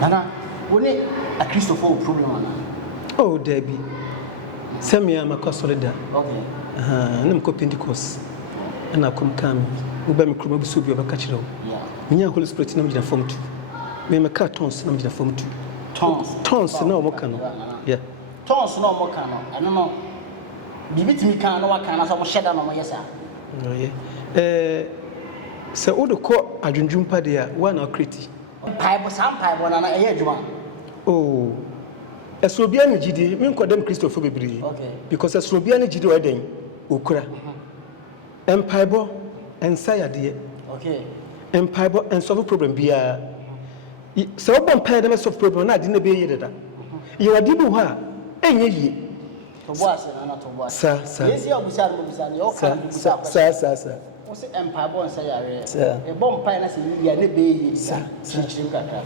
Nana, we need a Christopher problem. Oh, Debbie. Send me a solida. Okay. And I'm copying the course. And I come. Uba mi krumo busubi wa kachiro. Yeah. Minya Holy Spirit na mjina form 2. Me meka tons na mjina form 2. Tons na omoka no. Yeah. Tons na omoka no. Ano no. Bibi timi kan no waka na so mo sheda no mo yesa. No ye. Se odo ko adwundwumpa de a wa na kreti. Paibo na eye adwuma. Oh. Esobia ni gidi, me nkodem Christopher bebiri. Okay. Because esobia ni gidi o den okura. Empaibo ensayade. Okay. Empaibo and solve problem bia. So one pair them solve problem na didn't be yeda. You are dibu ha enye yi. To boase na to boase. Sir. Yes you busa no busa no ka busa. Sir. O se empaibo ensayare. E bom pair na se ya ne be yi. Sir. Chichirim kakra.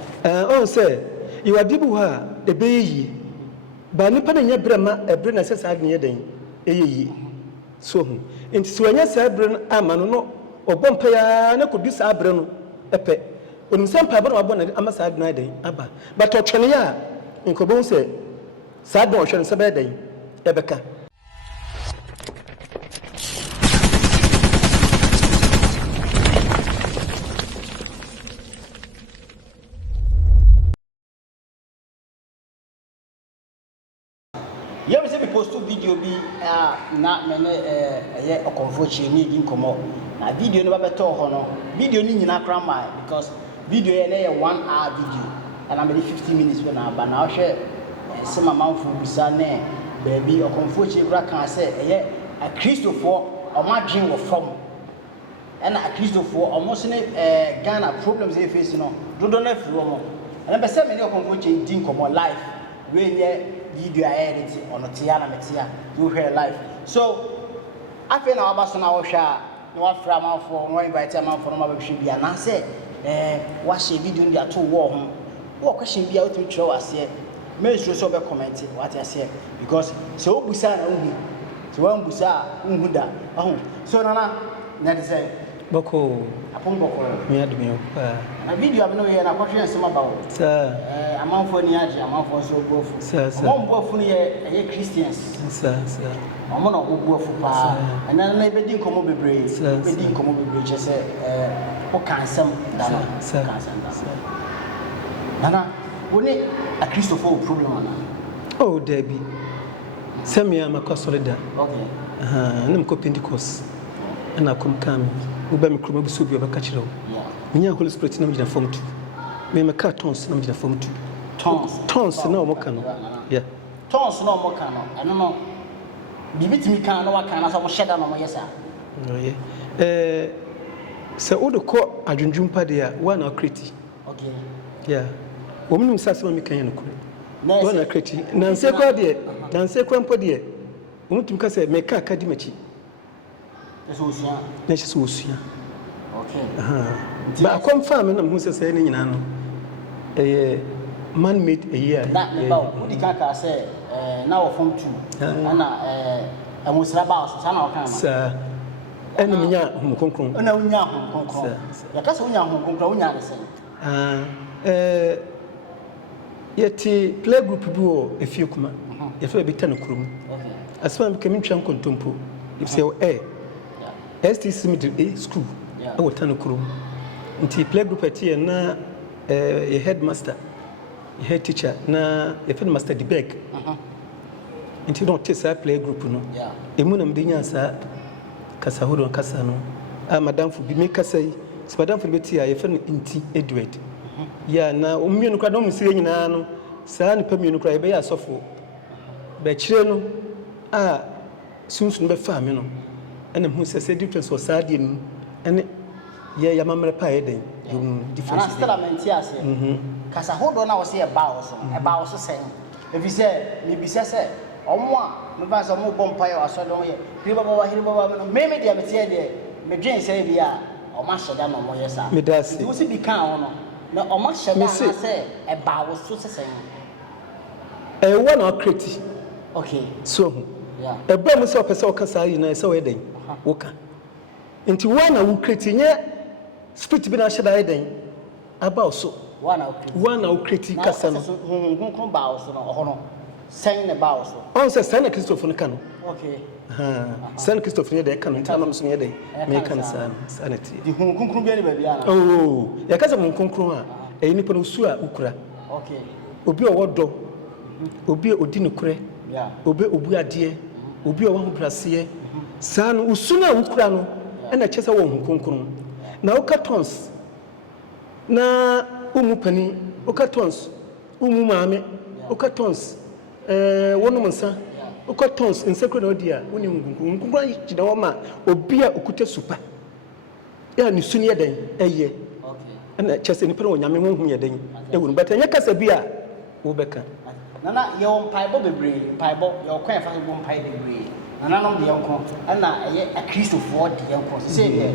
Oh say you are dibu ha the be yi. Ba nipa na nya brema ebre na se sa adne yeden eyi. So nti so anya sa ebre ama no obompa ya na kodu sa abre no epe onim se mpa bana wabona ama sa aduna den aba but otwene ya nkobon se sa aduna ohwene se be den ebeka You ever see me post video be na me ye okonfochi ni di nkomo na video no ba beto ho no video ni nyina krama because video ye na 1 hour video and I'm 50 minutes when na ba na hwe sema manfo bisa ne baby okonfochi bra kan say ye a Christopher o ma dwen wo from and a Christopher almost ne Ghana problems they face no do na firi mo and be say me okonfochi di nkomo live we ye video edit on Tiana Metia, you hear life. So, I feel now about some hour share, no from for no invite a man for no should be an answer. Watch a video in the 2 war. What question be out to show us here? May you so be commenting what I say because so Busa, so one Busa, Umuda. Oh, so Nana, that is a Boko. Upon Boko. Me had me a video of no year and a question some about. Sir. A month for Niaji, a month for so both. Sir. One both for a Christians. Sir. I'm one of who for pa. And then maybe didn't come over brave. We didn't come over bridge. I said, what can some Nana, we need a Christopher problem. Oh, Debbie. Send me a solida. Okay. And I'm copying the course. And I come. Uba mi krumo busubi wa kachiro. Yeah. Minya Holy Spirit na mjina form 2. Me meka tons na mjina form 2. Tons na omoka no. Yeah. Tons na omoka no. Ano no. Bibi timi kan no waka na so mo sheda no mo yesa. No ye. Se odo ko adwundwumpa de a wa na kreti. Okay. Yeah. Omunum sase ma mi kan ye no kure. Wa na kreti. Nanse kwa mpo de. Omutum ka se meka akadimachi. Na shi suya. Okay. But I confirm na who say ni nyina no. Man made a year. Na me ba wo di kaka say na wo form 2. Ana amusra ba so sana wo kan. Sir. Ena nya hum konkron. Ena nya hum konkron. Ya ka so nya hum konkron wo nya ne say. Yeti play group bi wo efie kuma. Ya fe bi tan kurum. Okay. Asfa bi kamin twan kontompo. If say STC middle school. I will turn a crew. Until play group at here na a headmaster, a head teacher, na a field master the beg. Until don't test a play group no. Yeah. Emunam dinya Kasahudo Kasano. Madame for be make say, so Madame for Betia, a friend inti Edward. Ya na umunu kwa domu siye nyinano, saa ni pemunu kwa ebe ya sofo. Be chireno sunsun be family no. And who says a difference was sardine and yeah, Mamma Pie, you different. And I still because I hold on, I was here about so saying. If you say, maybe say, or more, no matter some more bonfire or so don't you. Maybe they have said there, me drink say, we are or master than or yes, sir. Me does it was be count no, or master say about so saying. A one or criti. Okay, so. Yeah. A brand so person kasa yi na so eden woka nti wana wo kreti nye spirit bi na hye da eden aba so one na ukreti kasa no hunkun ba wo so no ho no sen ne ba wo so on se sen na Christopher no ka no okay sen Christopher ne de ka no ntanam so ne de me ka no sanity di hunkun bia ne ba bia na oh ya kasa hunkun a eyi nipa no su a ukura okay obi owodo obi odi ne kure obi obu ade obi owo hobrase saa no usu na ukura no na kyesa wo hunkun na ukatons na umu pani ukatons umu maame ukatons wonum nsa ukatons nsekro na odi a woni hunkun gina wo ma obi a okuta supa ya ni suni yeden eye na kyesa ni pere wo nyame ho hu yeden ewu bata nya kasa bi a wo beka nana ye on paibo bebre paibo ye kwan fa bo pai bebre nana no de yanko na ye a Christopher de yanko se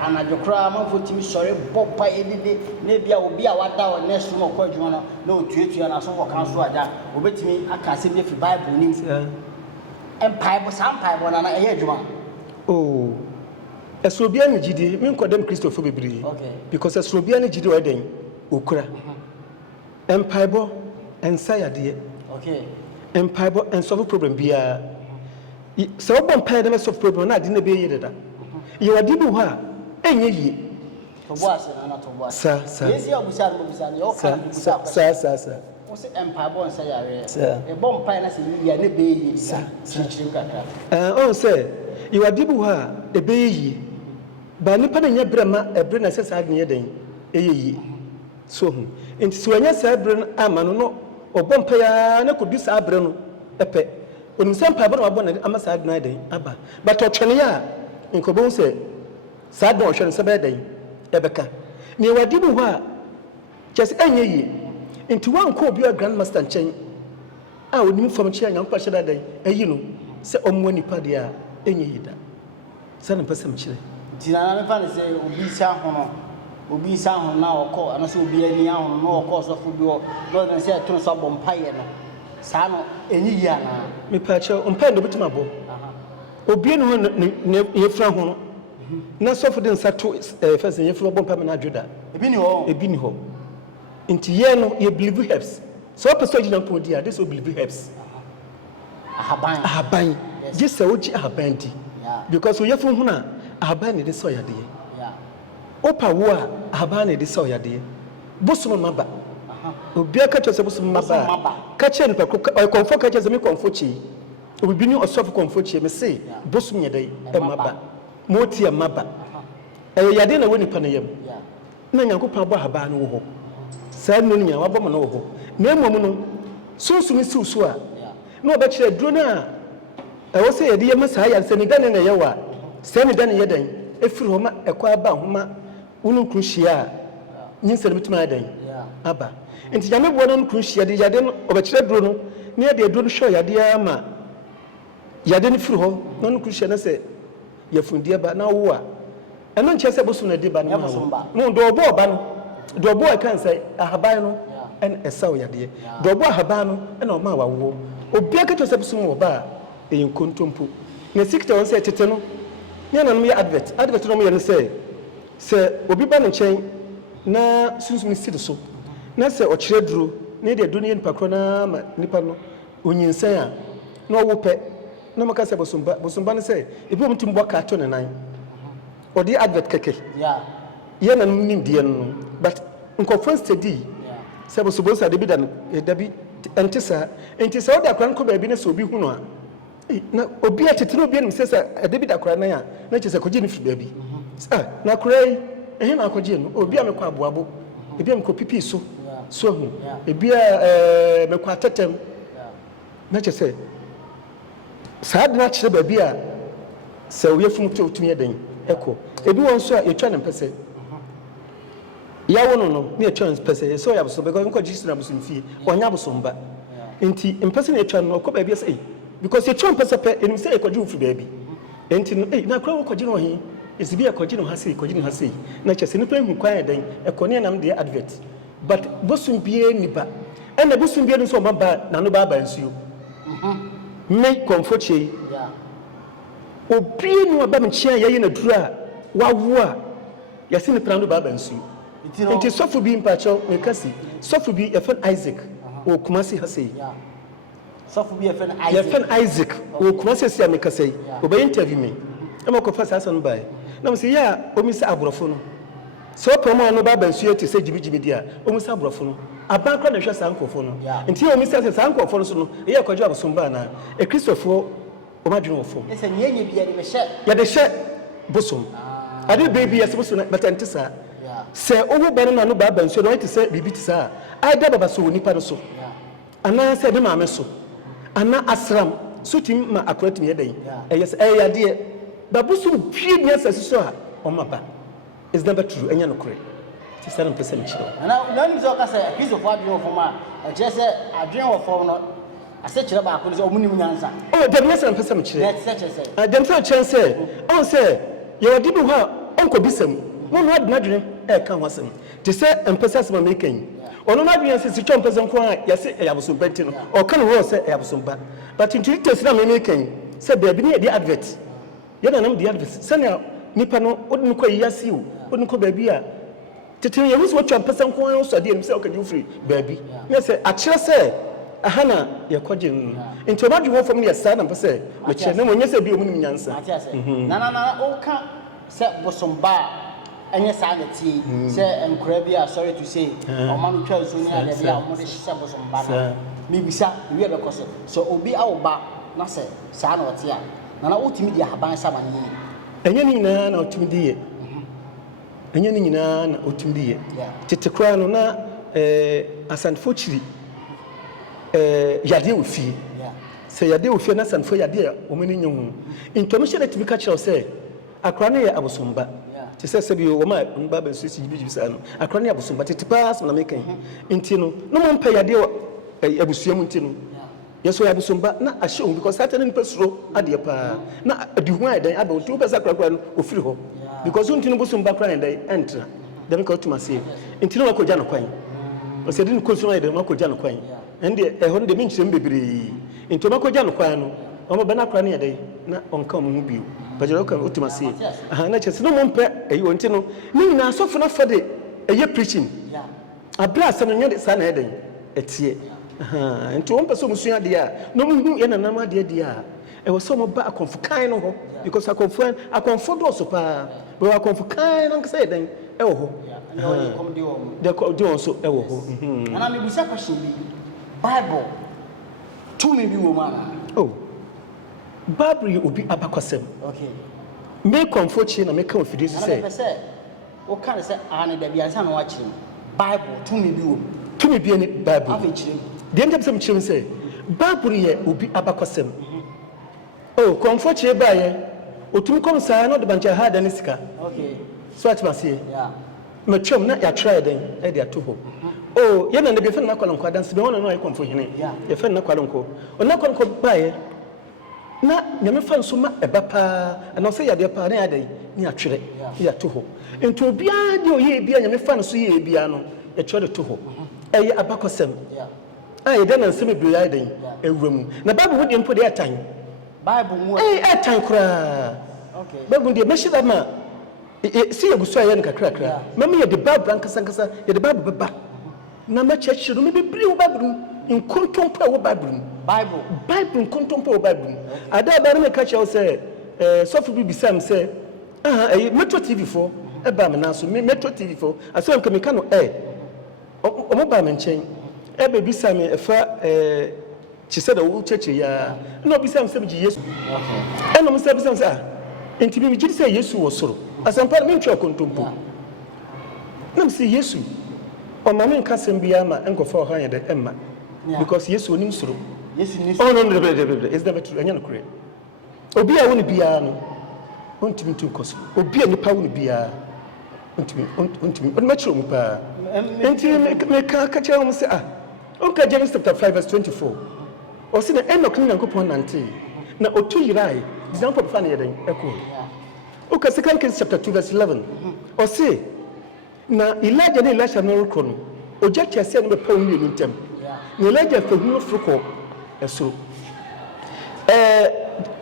anadwokra amafotimi sore bopa edede na bia obi a wada o next room okwa adwuma no na otuatua na so ko kan so aja obetimi aka se bi fi bible ni paibo sam paibo nana ye adwuma oh esobia ni gidi mi nkodem Christopher bebre because esobia ni gidi o den okura paibo ensayade paibo and solve problem bia so bon pay dem solve problem na de na be yededa ye wadi bu ha enye yi to boase na to boase sa yesi obusa no busa ne o kan busa sa o se paibo ensayare e bon pay na se yi ya ne be yi sa chichirim kaka on say ye wadi bu ha e be yi ba nipa na nya brema ebre na sesa agye den eyeyi so hu enti so anya sa ebre ama no obompa ya na kodu sa abre no epe onimsem pa ba na wabɔ na ama sa aduna den aba but otwene ya nkobon se sa aduna ohwere se be den ebeka ne wadi bu ho a kyes enye yi nti wanko obi a grandmaster nchen a onim fam chia nyampa hyeda den ayi no se ommo nipa de a enye yi da se na pesem kire nti na me fa ne se obi sa ho no obi sa ho na okọ ana se obi ani ahụ na okọ so fu bi o do na se atun so bọ mpaye no sa no enyi ya na me pa che mpaye no bitima bo obi no ne yefra ho na so fu den sato first yefra bọ mpaye na adwoda ebi ni ho nti ye no ye believe helps so person gina ko dia this will believe helps ahaban just say oji ahaban di because we yefra ho na ahaban ne de so ya de opa wo a abane de so yade bosom maba obi aka tose bosom maba ka che npa konfo ka che ze me konfo chi obi ni osof konfo chi me say bosom yade e maba moti e maba yade na woni pa na yam na nyankopon abo abane wo ho sa nnu nya wabo mo no wo ho na emom no sunsun si usu a na oba kire duro na wo say yade yam sa ya se ni dane na yewa se ni dane yedan efiri ho ma ekwa aba homa unu krushia nyinse bituma adan aba enti jame bo no krushia de yade no obekire duro no ne yade duro no show yade ama yade no firi ho no krushia na se yafundi aba na wo a eno nche se bosu na de ba no no do obo oba no do obo e kan se ahaban no en esaw yade do obo ahaban no e na o ma wawo obi aka to se bosu mo ba e nkontompo na sikta won se tete no ne na no me advert no mo ye no se obi ba no chen na sunsun si de so na se o kire duro na de do ne nipa kro na ma nipa no onyinsan a na wo pe na maka se bosomba ne se ebi o mtum bɔ ka to ne nan o di advert keke ye na nim die no but nkofo study se bosomba sa de bi da no da bi entisa o da kran ko ba bi ne se obi hu no a na obi a tete no obi anim se da bi da kran nan a na che se ko gi ne fi ba bi na kurai na akɔgye no obi a mekɔ aboabo ebi a mekɔ pipi so hu ebi a mekɔ atetem na kyɛ sɛ saa de na kyerɛ baabi a sɛ wo yɛfum to tumi yɛdan ɛkɔ ebi wɔn so a yɛtwa ne mpɛsɛ yawo no ne yɛtwa ne mpɛsɛ yɛsɛ ɔyɛ abosom because nkɔ gye abosom fie ɔnyɛ abosom ba nti mpɛsɛ ne yɛtwa no ɔkɔ baabi sɛ because yɛtwa mpɛsɛ pɛ enim sɛ yɛkɔgye wo firi baabi nti no na kora wɔkɔgye no ɔhe esibi akɔgye no ha sei na kyɛ sɛ nipa hu kwan ɛdan ɛkɔne nam de advert but bosom bie niba ɛna bosom bie no nso ɔma ba na no ba nsuo me konfo chei obi no aba me chia yeye na duru a wawo a yɛse ne pra no ba nsuo Nti sɔfo bi mpacho mekasi sɔfo bi yɛfɛn Isaac o Kumasi ha sei sɔfo bi yɛfɛn Isaac o Kumasi sia mekasai o bɛ interview me ɛma kɔ fa saa no bae na me sɛ ya o mi sɛ aborɔfo no so promo no ba bansuo te sɛ gibigimi dia o mi sɛ aborɔfo no aban kɔ na hwɛ saa nkɔfo no nti o mi sɛ saa nkɔfo no so no ɛyɛ kɔdwo abosomba na e Kristofo o ma dwene wofo ɛsɛ nyɛ bi ya de hyɛ bosom ade baby yɛ sɛ bosom bɛtɛnte saa sɛ owo bɛn na no ba bansuo no ɛte sɛ bibi te saa ai da baba so woni pa no so ana sɛ de maame so ana asram so tim ma akorati me yɛdan ɛyɛ sɛ ɛyɛ ade babusu pie nya sɛ so a ɔma is never true enya no kore ti sɛ no pɛsɛ mkyerɛ na nim sɛ ɔka sɛ Kristofo adwene wɔ fam a ɛkyerɛ sɛ adwene wɔ fam no asɛ kyerɛ baako no sɛ ɔmo nim nyansa dɛm sɛ no pɛsɛ mkyerɛ dɛm sɛ kyerɛ sɛ ɔn sɛ yɛwɔ de bi hɔ a ɔnkɔ bisam mo no ade nadwene ɛka ho asɛm te sɛ mpɛsɛ asɛm amekan ɔno nadwene sɛ sitwa mpɛsɛ nko a yɛsɛ ɛyɛ abosomba nti no ɔka no hɔ sɛ ɛyɛ abosomba but nti tesi na amekan sɛ baabi ne yɛde advert yɛna nam de advert sɛnea nipa no wode no kɔ yiyase o wode no kɔ baabi a tete yɛhu sɛ watwa mpɛsɛ nko a ɔsɔ adeɛ nim sɛ ɔkagye wofiri baabi ne sɛ akyerɛ sɛ aha na yɛkɔgye no nti ɔmadwe hɔ fam no yɛ saa na mpɛ sɛ mekyerɛ na mɔnyɛ sɛ bi ɔmu nim nyansa na woka sɛ bosomba a ɛnyɛ saa na tie sɛ nkora bi a sorry to say ɔma no twa nsuo ne adeɛ bi a ɔmo de hyɛ bosomba no mebisa ewie bɛkɔ sɛ obi awoba na sɛ saa na ɔte a na wotumi de ahaban sama ne yie ɛnyɛ ne nyinaa na ɔtumi de yɛ ɛnyɛ ne nyinaa na ɔtumi de yɛ tete koraa no na asantefo kyiri yadeɛ wɔ fie sɛ yadeɛ wɔ fie na asantefo yadeɛ a ɔmo ne nyɛ ho ntɔmhyɛ da tumi ka kyerɛw sɛ akora no yɛ abosomba te sɛ sɛ bi wɔn a mba bɛ nso si gyibi saa no akora no yɛ abosomba tete paa asɛm na mekan nti no na mo mpɛ yadeɛ wɔ abusua mu nti no yɛsɔ yɛ abosomba na ahyɛ wɔn because saa tɛ ne nipa suro adeɛ paa na adi ho ayɛ dɛn aba wɔn ti wɔn pɛ sɛ akora no ofiri hɔ because wɔn ti no bosomba kora yɛ dɛn ɛntra dɛm ka ɔtuma seɛ nti na wakɔgya no kwan ɔsɛ de ne kɔnso ayɛ dɛn wakɔgya no kwan ɛnde ɛhɔ no de mi nkyerɛm bebree nti wɔn akɔgya no kwan no wɔn bɛ n'akora no yɛ dɛn na ɔnka wɔn ho bio bɛgyere ɔka ɔtuma seɛ na kyerɛ sɛ na wɔn mpɛ ɛyi wɔn ti no ne nyinaa asɔfo no afɔ de ɛyɛ preaching abere asɛm no nyɛ de saa na yɛ dɛn ɛteɛ nti wɔn pɛ sɛ wɔn sua adeɛ a na wɔn hu yɛ nanam adeɛ deɛ a ɛwɔ sɛ wɔn ba akɔnfo kan no hɔ because akɔnfo dɔɔso paa bɛwɔ akɔnfo kan no nkasa yɛ dɛn ɛwɔ hɔ de wɔn so ɛwɔ hɔ ana mebisa question bi Bible tumi bi wɔ mu ana Bible yɛ obi abakɔsɛm me kɔnfo kyi na meka wɔ fidie so sɛ woka ne sɛ ane da bi ansa na wakyerɛ Bible tumi bi wɔ mu tumi bi ne Bible afɛkyerɛ deɛ ntam sɛ mekyerɛ sɛ Bible yɛ obi abakɔsɛm kɔnfo kyi baayɛ otumi kɔm saa na ɔde bankyɛ ha da ne sika so atema seɛ matwam na yɛatwerɛ dɛn ɛde ato hɔ yɛna ne bi yɛfɛ no nakɔlɔnkɔ adanse bɛ wɔna no ayɛ kɔnfo hene yɛfɛ no nakɔlɔnkɔ ɔnakɔlɔnkɔ baayɛ na nyame fa nso ma ɛba paa ana ɔsɛ yadeɛ paa na yɛadɛn ne yɛatwerɛ ne yɛato hɔ nti obiara deɛ ɔyɛ bia nyame fa no so yɛ bia no yɛtwerɛ de to hɔ ɛyɛ abakɔsɛm a yɛdɛ na nsɛm bebree ayɛ dɛn ɛwura mu na Bible ho deɛ mpo deɛ ɛtan Bible mu ɛtan koraa Bible deɛ mɛhyɛ da ma si yɛ gusu a yɛ no kakrakra mɛma yɛde Bible ankasa yɛde Bible bɛba na mɛkyerɛkyerɛ no mɛbebree wɔ Bible mu nkontompo a wɔ Bible mu Bible nkontompo wɔ Bible mu ada ba no mɛka kyerɛw sɛ sɔfo bi bisam sɛ Metro TV fo ɛba me naso Metro TV fo asɛm ka meka no ɔmo ba me nkyɛn ɛbɛ bisam ɛfa kyesɛ da wo kyerɛkyerɛ ya na obisam sɛ megye Yesu ɛna mo sɛ bisam sɛ enti bi megye sɛ Yesu wɔ soro asɛmpa no mentwerɛ kontompo na me sɛ Yesu ɔma me nka sɛm biara ma ɛnkɔfa ɔha yɛ dɛ ɛmma because Yesu onim soro Yesu ni no is never true ɛnyɛ no korɛ obi a wo ne biara no ɔntumi ntu nkɔ so obi a nipa wo ne biara ɔntumi ɔnmakyerɛ mu paa enti meka ka kyerɛ wɔn sɛ ɔnka James chapter 5 verse 24 ɔsɛ na Enoch ne Nyankopɔn nante na ɔtu yerae example fa ne yɛ dɛn ɛkɔ ɔka 2 Kings chapter 2 verse 11 ɔsɛ na Elijah ne Elisha no rekɔ no ɔgya kyɛseɛ no bɛpa wo mmienu ntam na Elijah fahunu aforo kɔ ɛsoro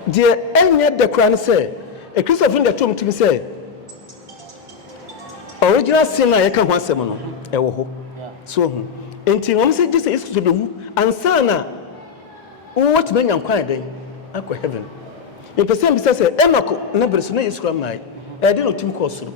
deɛ ɛnyɛ de koraa no sɛ Kristofo no de tom tumi sɛ original sin na yɛka ho asɛm no ɛwɔ hɔ so ho enti wɔn sɛ gye sɛ Yesu Kristo bɛwu ansa na wɔtumi anya nkwa ɛdɛn akɔ heaven mpɛsɛ mbisa sɛ Enoch na bere so na Yesu Kristo mai ɛde no tim kɔ soro